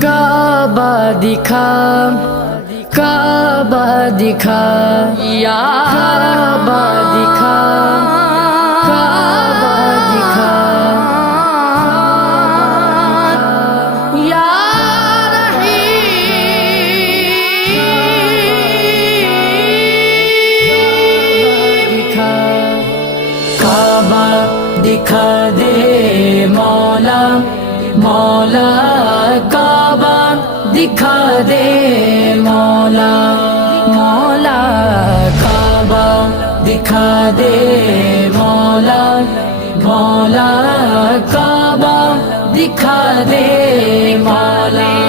کعبہ دکھا کعبہ دکھا یا کعبہ دکھا کعبہ دکھا یا کعبہ دکھا دے مولا مولا کعبہ دکھا دے مولا مولا کعبہ دکھا دے مولا مولا کعبہ دکھا دے مولا